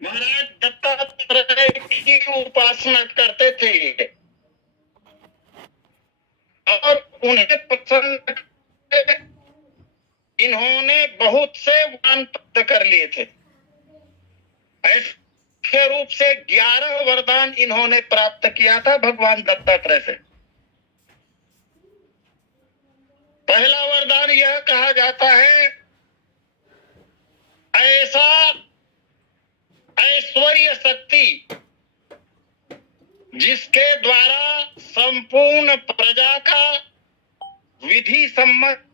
महाराज दत्तात्रेय की उपासना करते थे और उन्हें पसंद इन्होंने बहुत से वरदान प्राप्त कर लिए थे। ऐसे रूप से 11 वरदान इन्होंने प्राप्त किया था भगवान दत्तात्रेय से। पहला वरदान यह कहा जाता है, ऐसा ऐश्वर्य शक्ति जिसके द्वारा संपूर्ण प्रजा का विधि सम्मत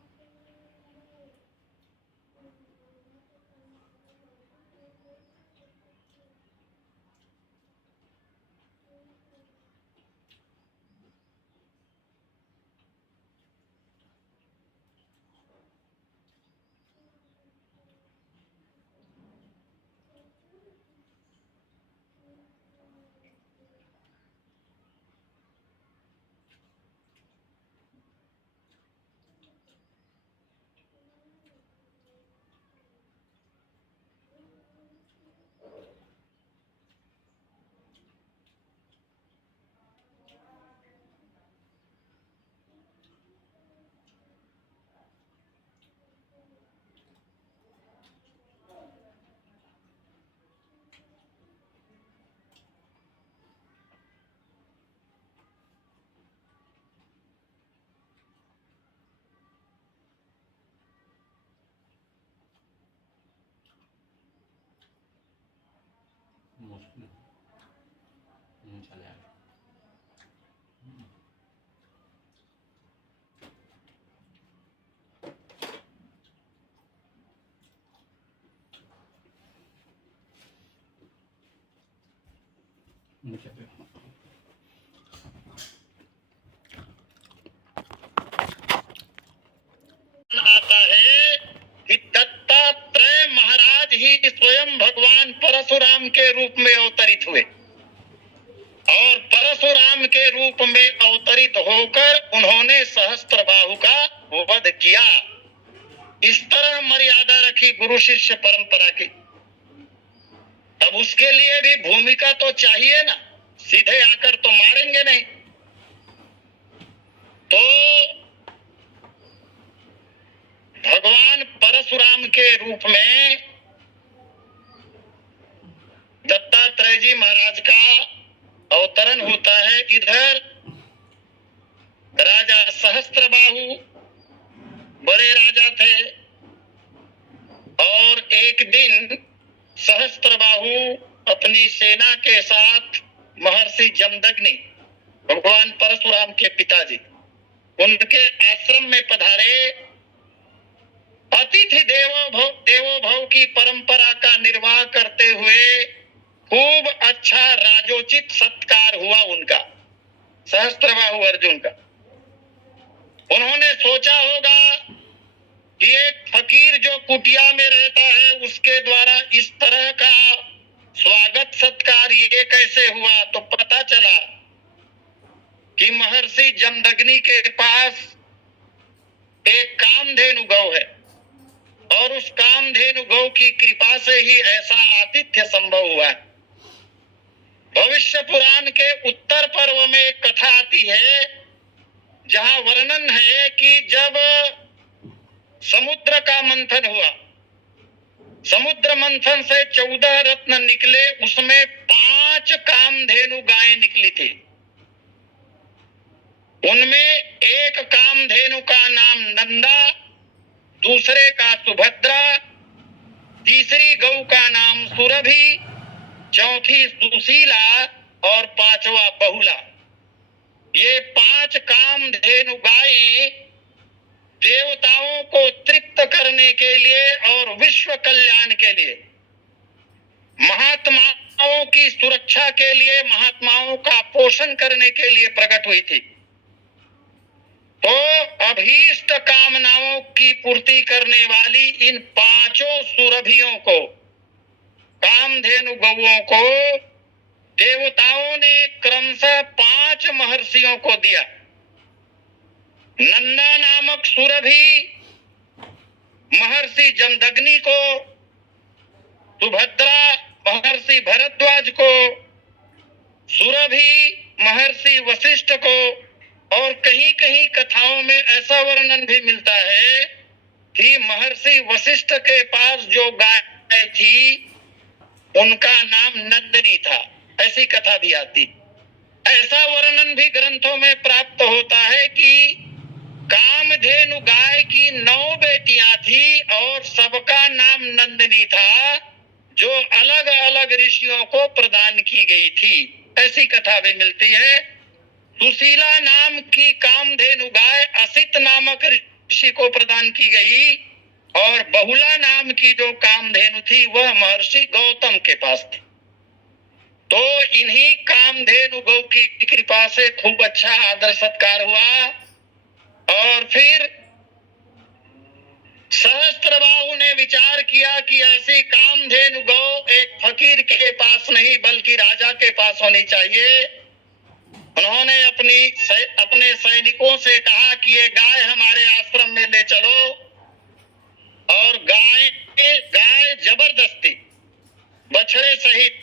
आता है कि दत्तात्रेय महाराज ही स्वयं भगवान परशुराम के रूप में अवतरित हुए और परशुराम के रूप में अवतरित होकर उन्होंने सहस्त्रबाहु का वध किया। इस तरह मर्यादा रखी गुरु शिष्य परंपरा की। अब उसके लिए भी भूमिका तो चाहिए ना, सीधे आकर तो मारेंगे नहीं। तो भगवान परशुराम के रूप में दत्तात्रेय जी महाराज का अवतरण होता है। इधर राजा सहस्त्रबाहु बड़े राजा थे और एक दिन सहस्त्रबाहु अपनी सेना के साथ महर्षि जमदग्नि भगवान परशुराम के पिताजी उनके आश्रम में पधारे। अतिथि देवो भव की परंपरा का निर्वाह करते हुए खूब अच्छा राजोचित सत्कार हुआ उनका, सहस्त्रबाहु अर्जुन का। उन्होंने सोचा होगा कि एक फकीर जो कुटिया में रहता है उसके द्वारा इस तरह का स्वागत सत्कार ये कैसे हुआ। तो पता चला कि महर्षि जमदग्नि के पास एक कामधेनु गौ है और उस कामधेनु गौ की कृपा से ही ऐसा आतिथ्य संभव हुआ। भविष्य पुराण के उत्तर पर्व में एक कथा आती है जहां वर्णन है कि जब समुद्र का मंथन हुआ, समुद्र मंथन से 14 रत्न निकले, उसमें 5 कामधेनु गायें निकली थी। उनमें एक कामधेनु का नाम नंदा, दूसरे का सुभद्रा, तीसरी गौ का नाम सुरभि, चौथी सुशीला और 5वां बहुला। ये 5 कामधेनु गायें देवताओं को तृप्त करने के लिए और विश्व कल्याण के लिए, महात्माओं की सुरक्षा के लिए, महात्माओं का पोषण करने के लिए प्रकट हुई थी। तो अभीष्ट कामनाओं की पूर्ति करने वाली इन 5 सुरभियों को, कामधेनु गौओं को देवताओं ने क्रमशः 5 महर्षियों को दिया। नंदा नामक सुरभि महर्षि जमदग्नि को, सुभद्रा महर्षि महर्षि भरद्वाज को, सुरभि महर्षि वशिष्ठ को, और कहीं कहीं कथाओं में ऐसा वर्णन भी मिलता है कि महर्षि वशिष्ठ के पास जो गाय थी उनका नाम नंदिनी था, ऐसी कथा भी आती। ऐसा वर्णन भी ग्रंथों में प्राप्त होता है कि कामधेनु गाय की 9 बेटियां थी और सबका नाम नंदिनी था, जो अलग अलग ऋषियों को प्रदान की गई थी, ऐसी कथा भी मिलती है। सुशीला नाम की कामधेनु गाय असित नामक ऋषि को प्रदान की गई, और बहुला नाम की जो कामधेनु थी वह महर्षि गौतम के पास थी। तो इन्हीं कामधेनु गौ की कृपा से खूब अच्छा आदर सत्कार हुआ। और फिर सहस्त्रबाहु ने विचार किया कि ऐसी कामधेनु गौ एक फकीर के पास नहीं बल्कि राजा के पास होनी चाहिए। उन्होंने अपने सैनिकों से कहा कि ये गाय हमारे आश्रम में ले चलो, और गाय जबरदस्ती बछड़े सहित,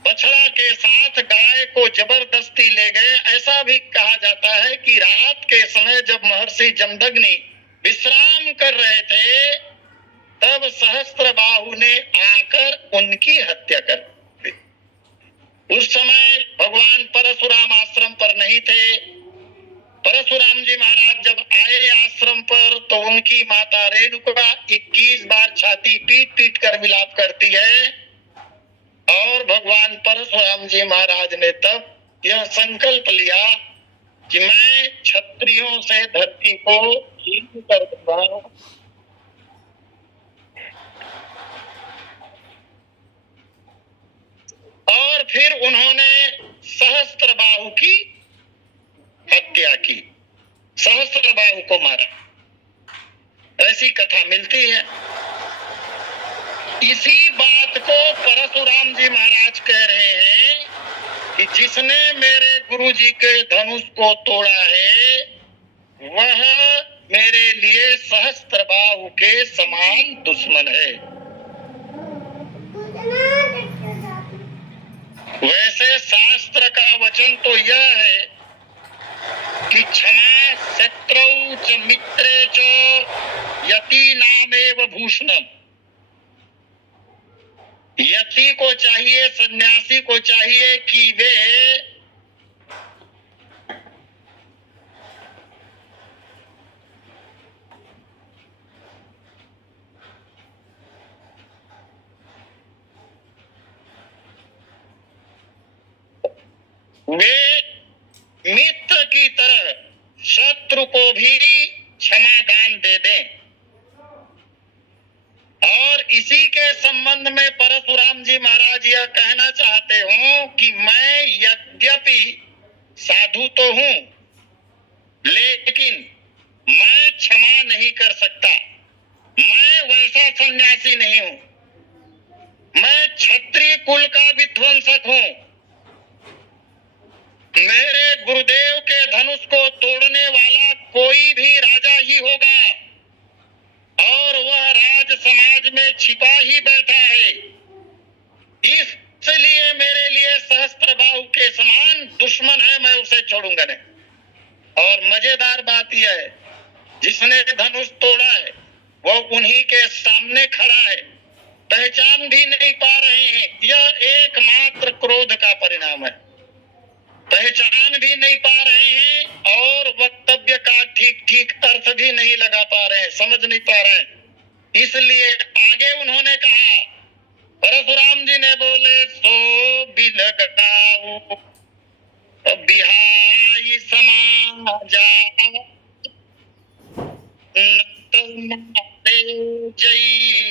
बछड़ा के साथ गाय को जबरदस्ती ले गए। ऐसा भी कहा जाता है कि रात के समय जब महर्षि जमदग्नि विश्राम कर रहे थे तब सहस्त्रबाहु ने आकर उनकी हत्या कर दी। उस समय भगवान परशुराम आश्रम पर नहीं थे। परशुराम जी महाराज जब आए आश्रम पर तो उनकी माता रेणुका 21 बार छाती पीट पीट कर विलाप करती है, और भगवान परशुराम जी महाराज ने तब यह संकल्प लिया कि मैं क्षत्रियों से धरती को हीन कर दूंगा। और फिर उन्होंने सहस्त्रबाहु की हत्या की, सहस्त्रबाहु को मारा, ऐसी कथा मिलती है। इसी बात को परशुराम जी महाराज कह रहे हैं कि जिसने मेरे गुरुजी के धनुष को तोड़ा है वह मेरे लिए सहस्त्रबाहु के समान दुश्मन है। वैसे शास्त्र का वचन तो यह है कि क्षमा शत्रौ च मित्रे च यति नामेव भूषणम। यति को चाहिए, सन्यासी को चाहिए कि वे मित्र की तरह शत्रु को भी क्षमा दान दे दें। और इसी के संबंध में परशुराम जी महाराज यह कहना चाहते हो कि मैं यद्यपि साधु तो हूं लेकिन मैं क्षमा नहीं कर सकता। मैं वैसा सन्यासी नहीं हूं, मैं क्षत्रिय कुल का विध्वंसक हूं। मेरे गुरुदेव के धनुष को तोड़ने वाला कोई भी राजा ही होगा, और वह राज समाज में छिपा ही बैठा है। इसलिए मेरे लिए सहस्त्रबाहु के समान दुश्मन है, मैं उसे छोड़ूंगा नहीं। और मजेदार बात यह है, जिसने धनुष तोड़ा है वो उन्हीं के सामने खड़ा है, पहचान भी नहीं पा रहे हैं। यह एकमात्र क्रोध का परिणाम है। पहचान भी नहीं पा रहे हैं और वक्तव्य का ठीक ठीक अर्थ भी नहीं लगा पा रहे हैं, समझ नहीं पा रहे हैं। इसलिए आगे उन्होंने कहा, परशुराम जी ने बोले, सो बिलगताऊ बिहाई समाजा जय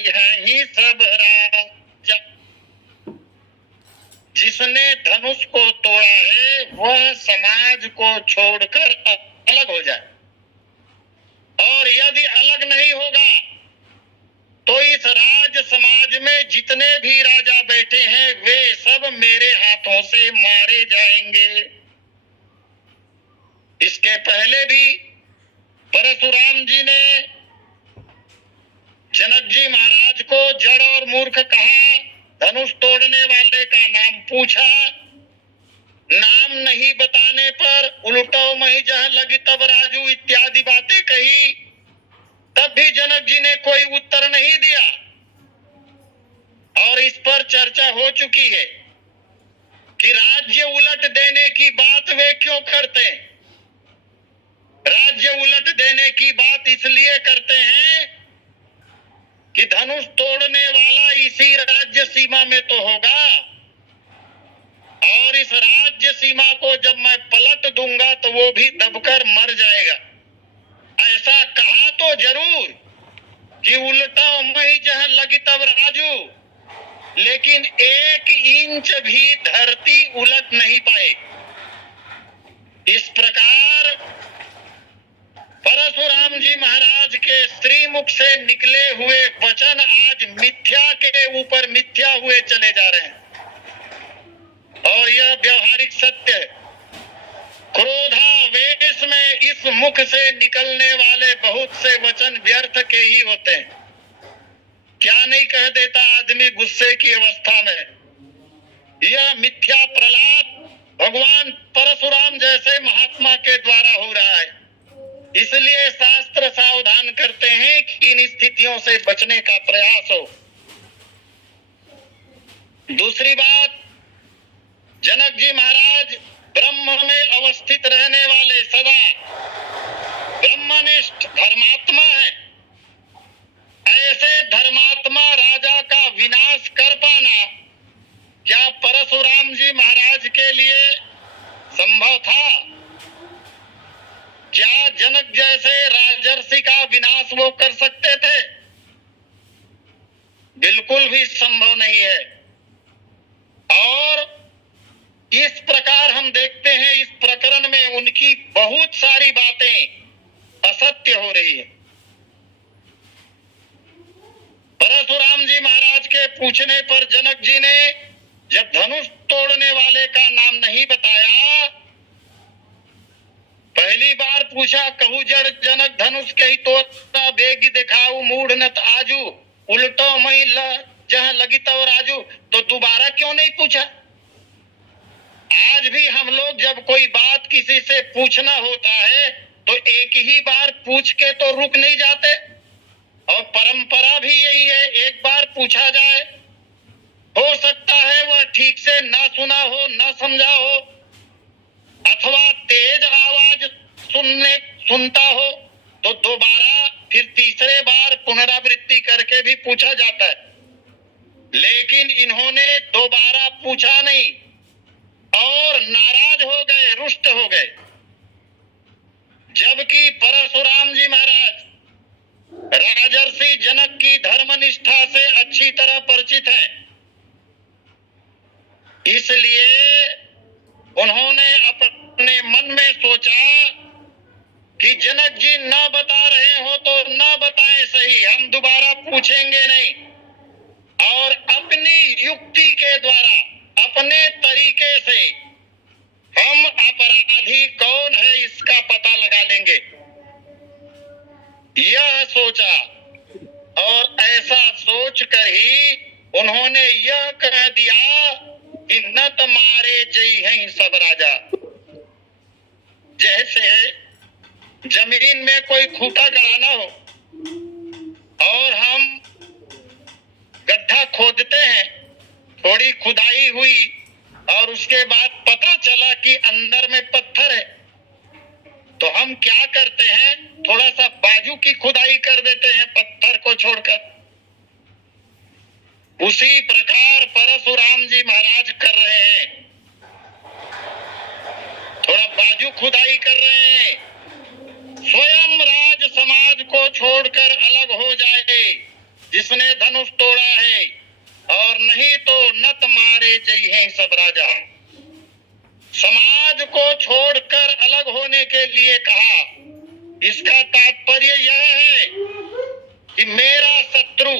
है सब राजा। जिसने धनुष को तोड़ा है वह समाज को छोड़कर अलग हो जाए, और यदि अलग नहीं होगा तो इस राज समाज में जितने भी राजा बैठे हैं वे सब मेरे हाथों से मारे जाएंगे। इसके पहले भी परशुराम जी ने जनक जी महाराज को जड़ और मूर्ख कहा, धनुष तोड़ने वाले का नाम पूछा, नाम नहीं बताने पर उलटो मही जहां लगी तब राजू इत्यादि बातें कही। तब भी जनक जी ने कोई उत्तर नहीं दिया और इस पर चर्चा हो चुकी है कि राज्य उलट देने की बात वे क्यों करते हैं। राज्य उलट देने की बात इसलिए करते हैं कि धनुष तोड़ने वाला इसी राज्य सीमा में तो होगा और इस राज्य सीमा को जब मैं पलट दूंगा तो वो भी दबकर मर जाएगा। ऐसा कहा तो जरूर कि उल्टा मही जहां लगी तब राजू, लेकिन 1 इंच भी धरती उलट नहीं पाए। इस प्रकार परशुराम जी महाराज के श्रीमुख से निकले हुए वचन आज मिथ्या के ऊपर मिथ्या हुए चले जा रहे हैं और यह व्यवहारिक सत्य है। क्रोधावेश में इस मुख से निकलने वाले बहुत से वचन व्यर्थ के ही होते हैं। क्या नहीं कह देता आदमी गुस्से की अवस्था में। यह मिथ्या प्रलाप भगवान परशुराम जैसे महात्मा के द्वारा हो रहा है। इसलिए शास्त्र सावधान करते हैं कि इन स्थितियों से बचने का प्रयास हो। दूसरी बात, जनक जी महाराज ब्रह्म में अवस्थित रहने वाले सदा ब्रह्मनिष्ठ धर्मात्मा हैं। ऐसे धर्मात्मा राजा का विनाश कर पाना क्या परशुराम जी महाराज के लिए संभव था? क्या जनक जैसे राजर्षि का विनाश वो कर सकते थे? बिल्कुल भी संभव नहीं है। और इस प्रकार हम देखते हैं इस प्रकरण में उनकी बहुत सारी बातें असत्य हो रही है। परशुराम जी महाराज के पूछने पर जनक जी ने जब धनुष तोड़ने वाले का नाम नहीं बताया, पहली बार पूछा कहू जड़ जनक धनुष के ही तोड़ता बेग दिखाऊ मूढ़ नत आजू उल्टो मई जहां लगी तब राजू, तो दोबारा क्यों नहीं पूछा? आज भी हम लोग जब कोई बात किसी से पूछना होता है तो एक ही बार पूछ के तो रुक नहीं जाते और परंपरा भी यही है, एक बार पूछा जाए। हो सकता है वह ठीक से ना सुना हो, ना समझा हो, अथवा तेज आवाज सुनता हो तो दोबारा फिर तीसरे बार पुनरावृत्ति करके भी पूछा जाता है। लेकिन इन्होंने दोबारा पूछा नहीं और नाराज हो गए, रुष्ट हो गए। जबकि परशुराम जी महाराज राजर्षि जनक की धर्मनिष्ठा से अच्छी तरह परिचित हैं, इसलिए उन्होंने अपने मन में सोचा कि जनक जी न बता रहे हो तो न बताएं सही, हम दोबारा पूछेंगे नहीं और अपनी युक्ति के द्वारा अपने तरीके से हम अपराधी कौन है इसका पता लगा लेंगे, यह सोचा। और ऐसा सोचकर ही उन्होंने यह कह दिया कि न तुम्हारे जय हैं सब राजा। जैसे जमीन में कोई खूंटा गड़ाना हो और हम गड्ढा खोदते हैं, थोड़ी खुदाई हुई और उसके बाद पता चला कि अंदर में पत्थर है, तो हम क्या करते हैं, थोड़ा सा बाजू की खुदाई कर देते हैं पत्थर को छोड़कर। उसी प्रकार परशुराम जी महाराज कर रहे हैं, थोड़ा बाजू खुदाई कर रहे हैं, स्वयं राज समाज को छोड़कर अलग हो जाए जिसने धनुष तोड़ा है, और नहीं तो नत मारे जय हैं सब राजा। समाज को छोड़कर अलग होने के लिए कहा। इसका तात्पर्य यह है कि मेरा शत्रु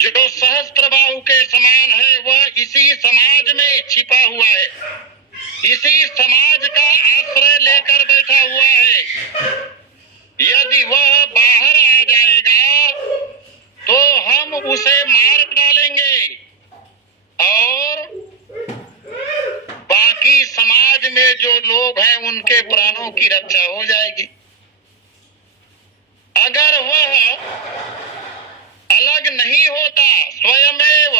जो सहस्त्रबाहु के समान है वह इसी समाज में छिपा हुआ है, इसी समाज का आश्रय लेकर बैठा हुआ है। यदि वह बाहर आ जाएगा तो हम उसे मार डालेंगे जो लोग हैं उनके प्राणों की रक्षा हो जाएगी। अगर वह अलग नहीं होता स्वयमेव,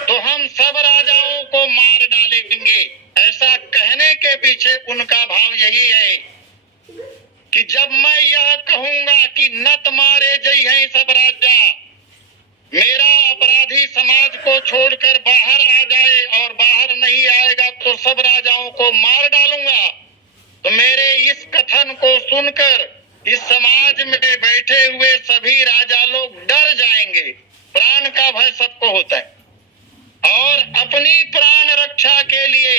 तो हम सब राजाओं को मार डालेंगे। ऐसा कहने के पीछे उनका भाव यही है कि जब मैं यह कहूंगा कि न तुम्हारे जय हैं सब राजा, मेरा अपराधी समाज को छोड़कर बाहर आ जाए और बाहर नहीं आएगा तो सब राजाओं को मार डालूंगा, तो मेरे इस कथन को सुनकर इस समाज में बैठे हुए सभी राजा लोग डर जाएंगे। प्राण का भय सबको होता है, और अपनी प्राण रक्षा के लिए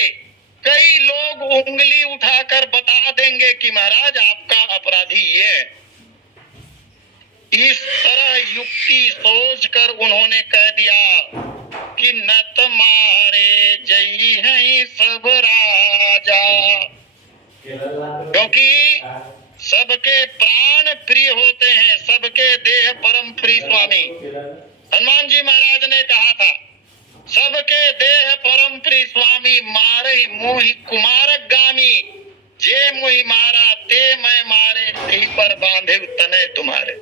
कई लोग उंगली उठाकर बता देंगे कि महाराज आपका अपराधी ये है। इस तरह युक्ति सोचकर उन्होंने कह दिया कि न तुम्हारे जयी हैं सब राजा, क्योंकि सबके प्राण प्रिय होते हैं, सबके देह परम प्रिय स्वामी। हनुमान जी महाराज ने कहा था, सबके देह परम प्रिय स्वामी मारे मोहि कुमारक गामी, जे मोहि मारा ते मैं मारे, देह पर बांधे तने तुम्हारे।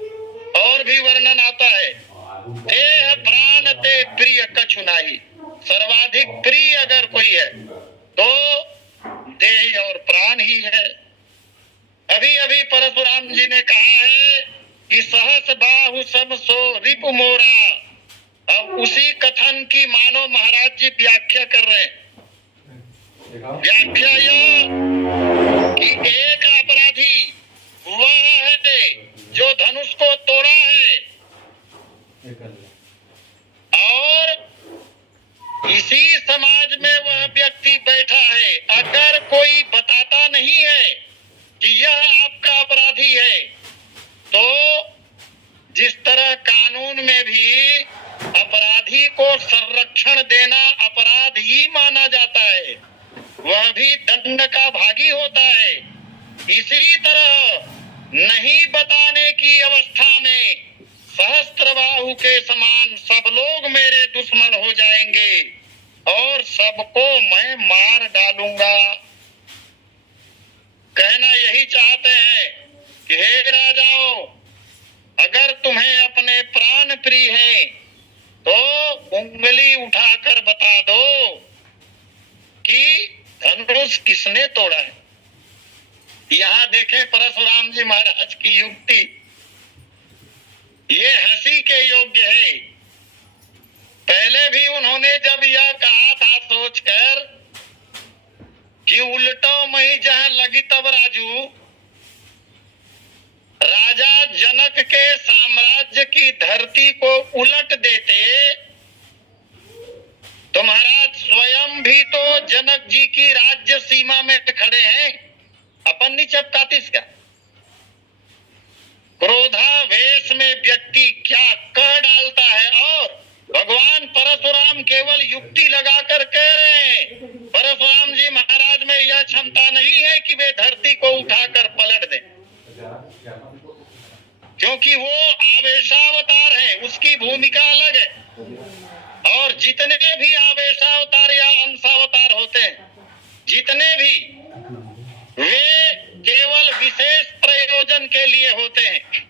और भी वर्णन आता है, देह प्राण ते प्रिय कछु नाही, सर्वाधिक प्रिय अगर कोई है तो देह और प्राण ही है। अभी अभी परशुराम जी ने कहा है कि सहस बाहु सम सो रिपु मोरा। अब उसी कथन की मानो महाराज जी व्याख्या कर रहे हैं। व्याख्या यह कि एक अपराधी वह है जो धनुष को तोड़ा है, और इसी समाज में वह व्यक्ति बैठा है। अगर कोई बताता नहीं है कि यह आपका अपराधी है, तो जिस तरह कानून में भी अपराधी को संरक्षण देना अपराध ही माना जाता है, वह भी दंड का भागी होता है। इसी तरह नहीं बताने की अवस्था में सहस्त्रबाहु के समान सब लोग मेरे दुश्मन हो जाएंगे और सबको मैं मार डालूंगा। कहना यही चाहते हैं कि हे राजाओं, अगर तुम्हें अपने प्राण प्रिय हैं तो उंगली उठाकर बता दो कि धनुष किसने तोड़ा है। यहाँ देखें परशुराम जी महाराज की युक्ति, ये हंसी के योग्य है। पहले भी उन्होंने जब यह कहा था सोचकर कि उल्टो मही जहां लगी तब राजू, राजा जनक के साम्राज्य की धरती को उलट देते तो महाराज स्वयं भी तो जनक जी की राज्य सीमा में खड़े हैं, अपन नहीं चपकाती इसका। क्रोधावेश में व्यक्ति क्या कह डालता है, और भगवान परशुराम केवल युक्ति लगाकर कह रहे हैं। परशुराम जी महाराज में यह क्षमता नहीं है कि वे धरती को उठाकर पलट दें, क्योंकि वो आवेशावतार है, उसकी भूमिका अलग है। और जितने भी आवेशावतार या अंशावतार होते हैं, जितने भी, वे केवल विशेष प्रयोजन के लिए होते हैं।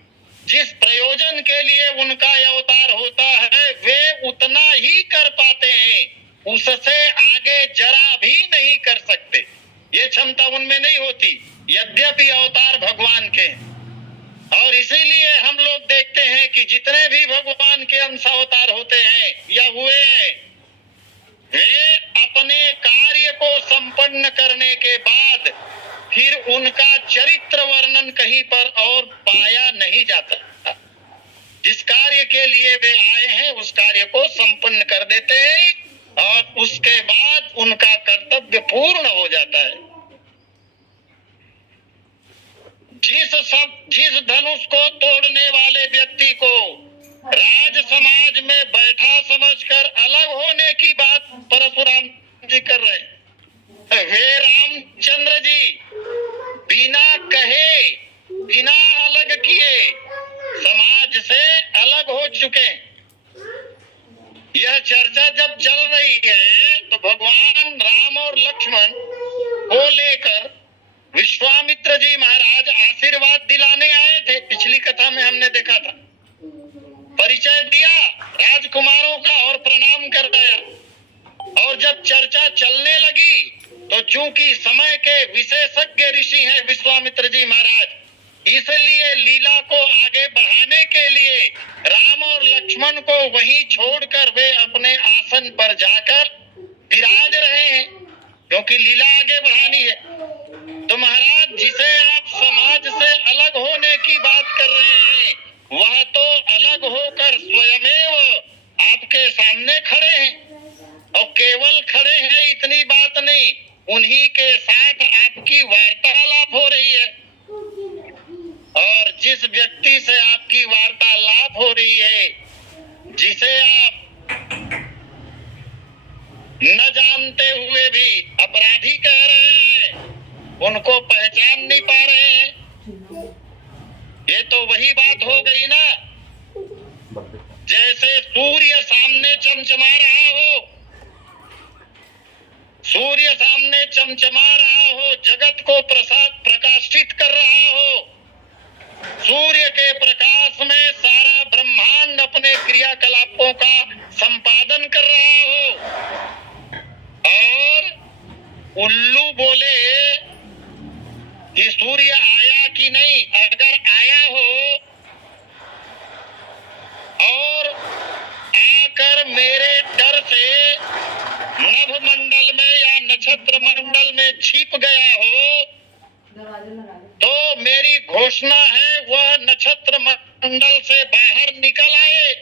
जिस प्रयोजन के लिए उनका अवतार होता है वे उतना ही कर पाते हैं, उससे आगे जरा भी नहीं कर सकते। ये क्षमता उनमें नहीं होती, यद्यपि अवतार भगवान के हैं। और इसीलिए हम लोग देखते हैं कि जितने भी भगवान के अंशावतार होते हैं या हुए हैं, वे अपने कार्य को संपन्न करने के बाद फिर उनका चरित्र वर्णन कहीं पर और पाया नहीं जाता। जिस कार्य के लिए वे आए हैं उस कार्य को संपन्न कर देते हैं और उसके बाद उनका कर्तव्य पूर्ण हो जाता है। जिस धनुष को तोड़ने वाले व्यक्ति को राज समाज में बैठा समझकर अलग होने की बात परशुराम जी कर रहे हैं, वे रामचंद्र जी बिना कहे, बिना अलग किए समाज से अलग हो चुके। यह चर्चा जब चल रही है तो भगवान राम और लक्ष्मण को लेकर विश्वामित्र जी महाराज आशीर्वाद दिलाने आए थे। पिछली कथा में हमने देखा था, परिचय दिया राजकुमारों का और प्रणाम करवाया। और जब चर्चा चलने लगी तो चूंकि समय के विशेषज्ञ ऋषि हैं विश्वामित्र जी महाराज, इसलिए लीला को आगे बढ़ाने के लिए राम और लक्ष्मण को वहीं छोड़कर वे अपने आसन पर जाकर विराज रहे हैं, क्योंकि लीला आगे बढ़ानी है। तो महाराज, जिसे आप समाज से अलग होने की बात कर रहे हैं, वह तो अलग होकर स्वयमेव आपके सामने खड़े हैं। और केवल खड़े हैं इतनी बात नहीं, उन्हीं के साथ आपकी वार्तालाप हो रही है। और जिस व्यक्ति से आपकी वार्तालाप हो रही है, जिसे आप न जानते हुए भी अपराधी कह रहे हैं, उनको पहचान नहीं पा रहे हैं, ये तो वही बात हो गई ना, जैसे सूर्य सामने चमचमा रहा हो, सूर्य सामने चमचमा रहा हो, जगत को प्रकाशित कर रहा हो। सूर्य के प्रकाश में सारा ब्रह्मांड अपने क्रियाकलापों का संपादन कर रहा हो। और उल्लू बोले कि सूर्य आया कि नहीं, अगर आया हो और आकर मेरे डर से नभ मंडल में या नक्षत्र मंडल में छिप गया हो, तो मेरी घोषणा है वह नक्षत्र मंडल से बाहर निकल आए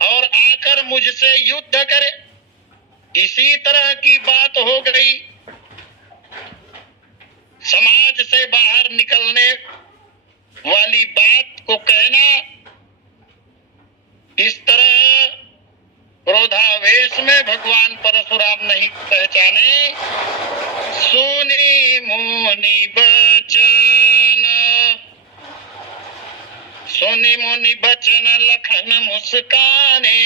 और आकर मुझसे युद्ध करे। इसी तरह की बात हो गई। समाज से बाहर निकलने वाली बात को कहना, इस तरह क्रोधावेश में भगवान परशुराम नहीं पहचाने। सुनी मुनि बचन, सुनी मुनि बचन लखन मुस्काने,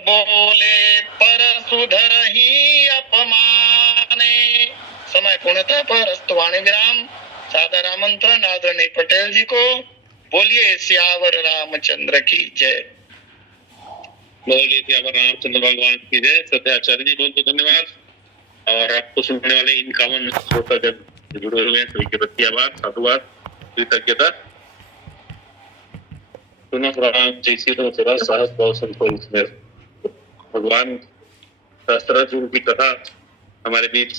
बोले परशुधर ही अपमाने। समय पूर्णतः पर अस्तवाणी विराम। सादर आमंत्रण आदरणीय पटेल जी को। बोलिए सियावर रामचंद्र की जय। बोलिए सियावर रामचंद्र भगवान की जय। सत्याचार्य जी बहुत बहुत धन्यवाद। और आपको सुनने वाले इन 51 श्रोतागण जुड़े हुए हैं, सभी के प्रति आभार, साधुवाद, कृतज्ञता। सुनो राम जैसी तो तेरा साहस बहुत संतोष में भगवान शास्त्रार्जुन की कथा हमारे बीच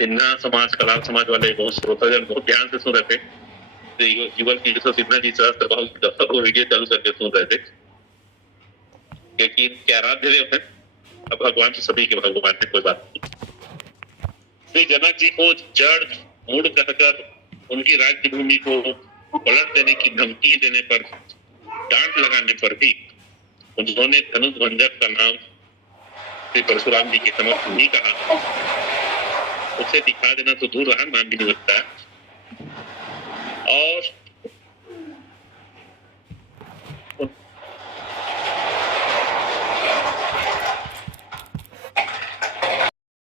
सिन्हा समाज, कलाल समाज वाले बहुत श्रोतागण बहुत ध्यान से सुन रहे थे। जीवन की जो सिन्हा जी सहस्त्र भाव की कथा को वीडियो चालू करके सुन रहे थे, क्योंकि क्या आराध्य देव है। अब भगवान से सभी के भगवान है, कोई बात नहीं। श्री जनक जी को जड़ मूड कहकर उनकी राज्य भूमि को पलट देने की धमकी देने पर, डांट लगाने पर भी उन्होंने धनुष भंजक का नाम श्री परशुराम जी के समक्ष नहीं कहा। उसे दिखा देना तो दूर रहा, नाम भी नहीं लगता। और